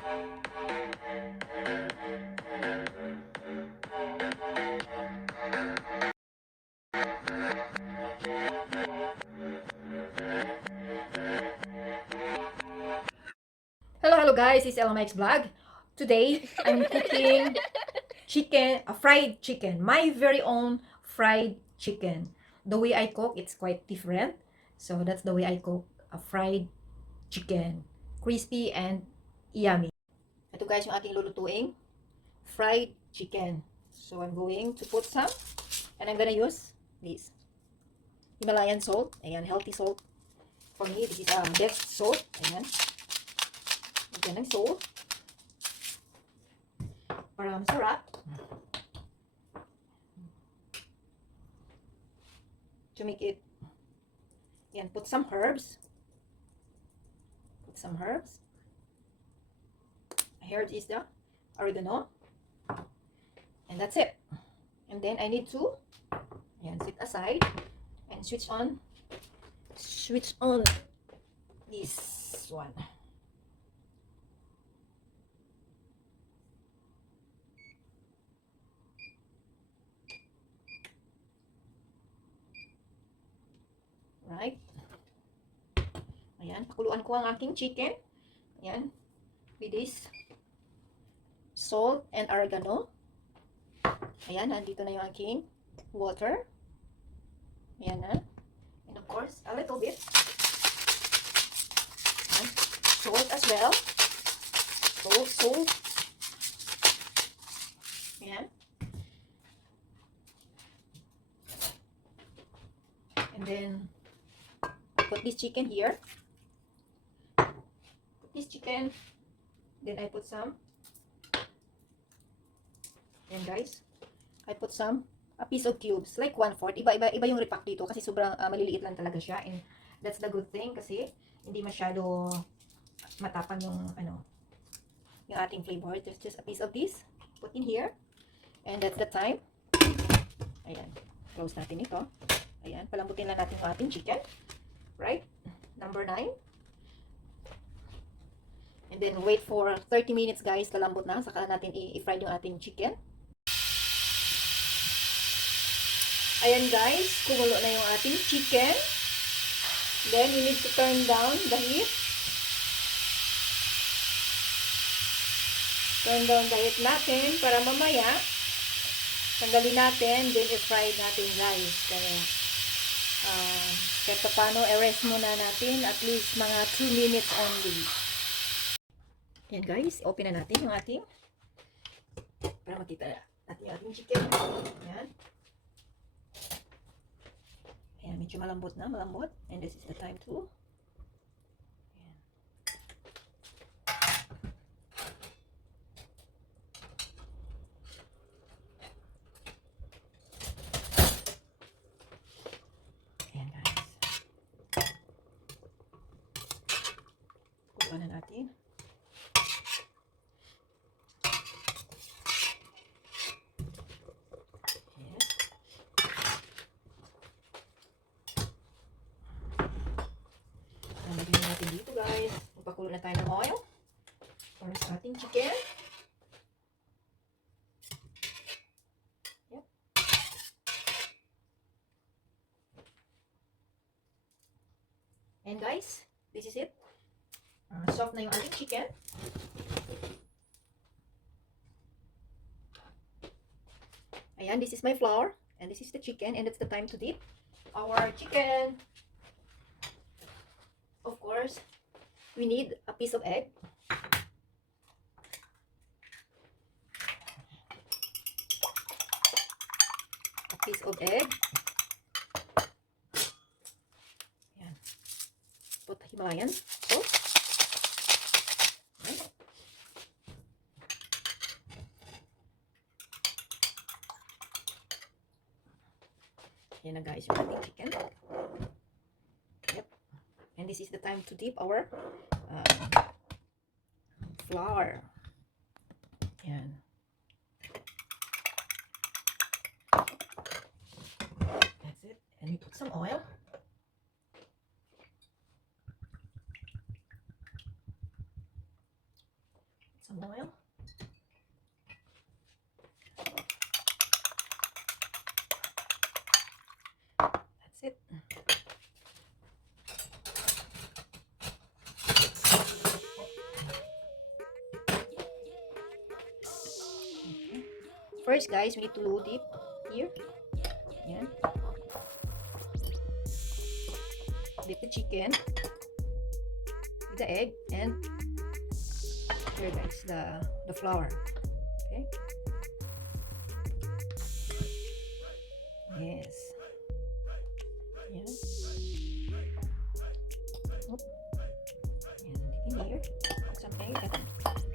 Hello guys, it's LMX Vlog. Today, I'm cooking chicken, a fried chicken, my very own fried chicken. The way I cook, it's quite different. So that's the way I cook a fried chicken. Crispy and yummy. Ito guys yung aking lulutuing fried chicken. So I'm going to put some, and I'm gonna use this Himalayan salt. Ayan, healthy salt. For me, this is best salt. Ayan. Lagyan ng salt. Para masarap. To make it, yan, put some herbs. Herbs is the oregano. And that's it. And then I need to, yan, sit aside and switch on this one. Right? Ayan, pakuluan ko ang aking chicken. Ayan, with this salt and oregano. Ayan, nandito na yung aking water. Ayan na. And of course, a little bit. Ayan. Salt as well. Salt. Ayan. And then, put this chicken here. Then I put some. Ayan guys. I put some, a piece of cubes, like 1/4. Iba yung repack dito kasi sobrang maliliit lang talaga siya. And that's the good thing kasi hindi masyado matapang yung yung ating flavor. There's just a piece of this. Put in here. And that's the time. Ayan. Close natin ito. Ayan. Palambutin lang natin yung ating chicken. Right? Number 9. And then wait for 30 minutes guys. Kalambot na. Saka natin i-fry yung ating chicken. Ayan guys. Kumulo na yung ating chicken. Then we need to turn down the heat. Turn down the heat natin para mamaya tanggalin natin. Then i-fry natin guys. Kaya kahit paano, i-rest muna natin at least mga 2 minutes only. Yan guys, open na natin yung ating, para makita natin yung ating chicken. Yan. Ayan, medyo malambot. And this is the time to, ayan. Ayan guys. Kukuha na natin. Lagyan natin dito guys. Magpakulo na tayo ng oil para sa ating chicken. Yep. And guys, this is it. Soft na yung ating chicken. Ayan, this is my flour. And this is the chicken. And it's the time to dip our chicken. Of course, we need a piece of egg. A piece of egg. Ayan. Put Himalayan salt. Right. Ayan na guys yung ating chicken. Yep. And this is the time to dip our flour. Yan. That's it. And we put some oil. Some oil. That's it. Okay. First, guys, we need to dip here. Yan. Dip the chicken with the egg and here, guys, the flour. Okay. Yes. Yan. Oop. Yan. Dip in here. Put some egg.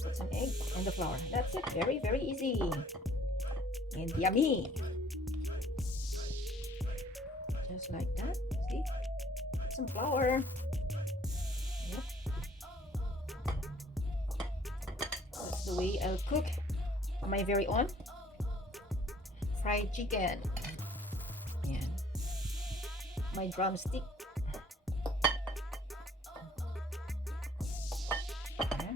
Put some egg and the flour. That's it. Very, very easy. And yummy. Just like that. See? Some flour. Yep. That's the way I'll cook my very own fried chicken. Yan. My drumstick. Yan.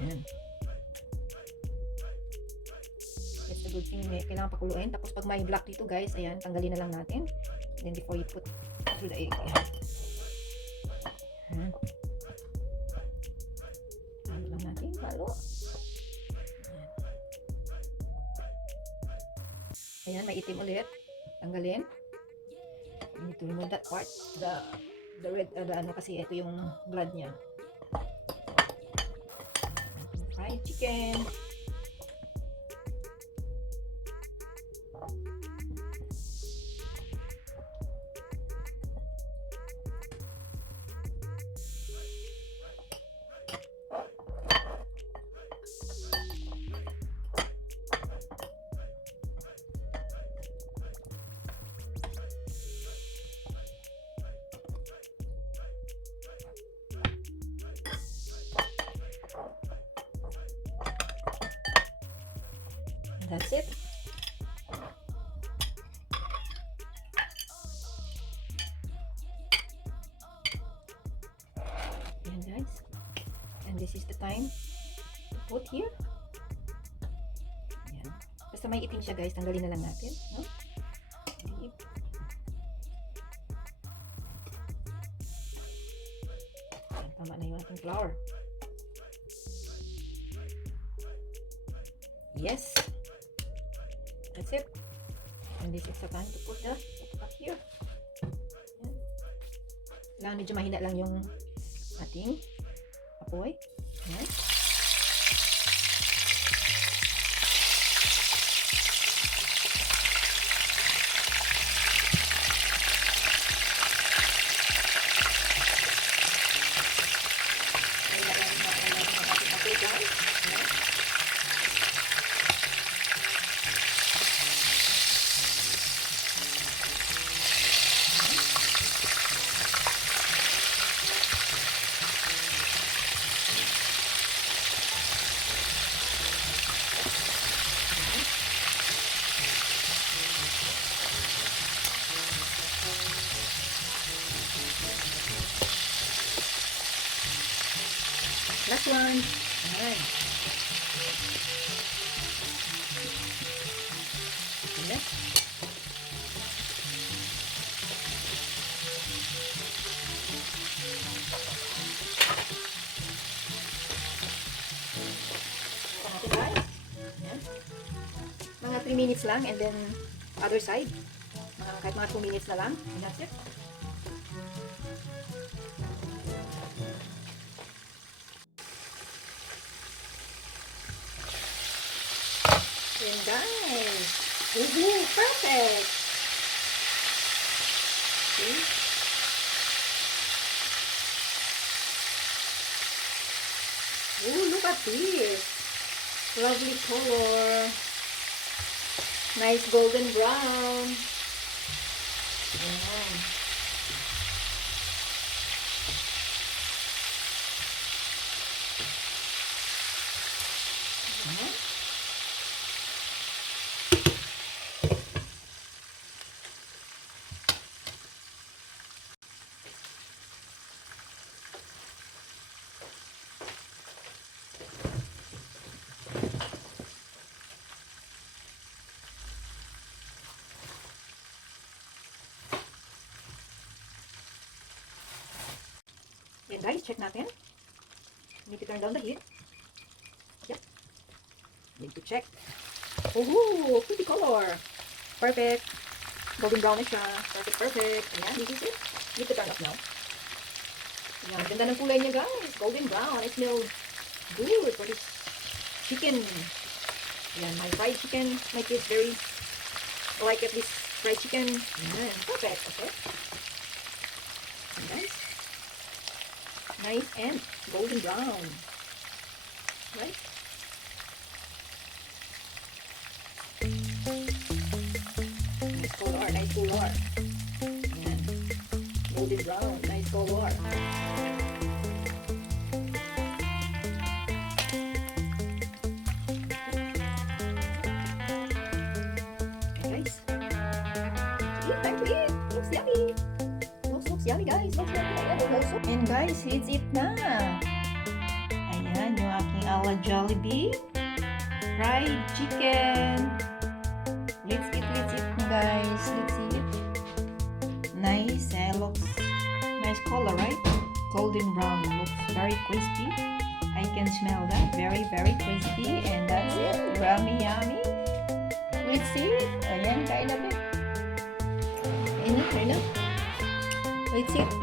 Yan. That's the good thing, kailangan pakuluin. Tapos pag may black dito, guys, ayan, tanggalin na lang natin. Then before you put through the egg. Ayan. Ayan. Halo lang natin. Halo. Ayan, may itim ulit. Tanggalin. You need to remove that part. The red, ano kasi, ito yung blood niya. Fried chicken. That's it. Ayan, guys. And this is the time to put here. Ayan. Basta may itim siya, guys. Tanggalin na lang natin. No? Deep. Ayan, tama na yung ating flour. Yes. That's it. And this is the time to put the up here. Ayan. Kailangan medyo mahina lang yung ating apoy. Ayan. Last one. Alright. Okay. Guys. Ayan. Mga 3 minutes lang and then other side. Kahit mga 2 minutes na lang. And that's it. And guys, woohoo, perfect. See? Ooh, look at this. Lovely color. Nice golden brown. Ayan. Ayan. Yan guys, check natin. Need to turn down the heat. Yep. Need to check. Oh, pretty color. Perfect. Golden brown na siya. Perfect, perfect. Ayan, this is it. Need to turn off now. Ayan, ganda ng kulay niya guys. Golden brown. It smells good for this chicken. Ayan, my fried chicken. My kids very like it, this fried chicken. Ayan, perfect. Okay. Ayan guys. Nice and golden brown. Right? Nice color, nice color. Ayan. Golden brown, nice color. Okay guys. Eat, time to eat. Looks yummy. Looks yummy guys. Looks yummy. And guys, it's it na. Ayan, yung aking ala jollibee. Fried chicken. Let's eat na guys. Let's eat. Nice, looks nice color, right? Golden brown, looks very crispy. I can smell that, very crispy. And that's it, yummy. Let's eat. Ayan, kain natin. Kain na. Let's eat.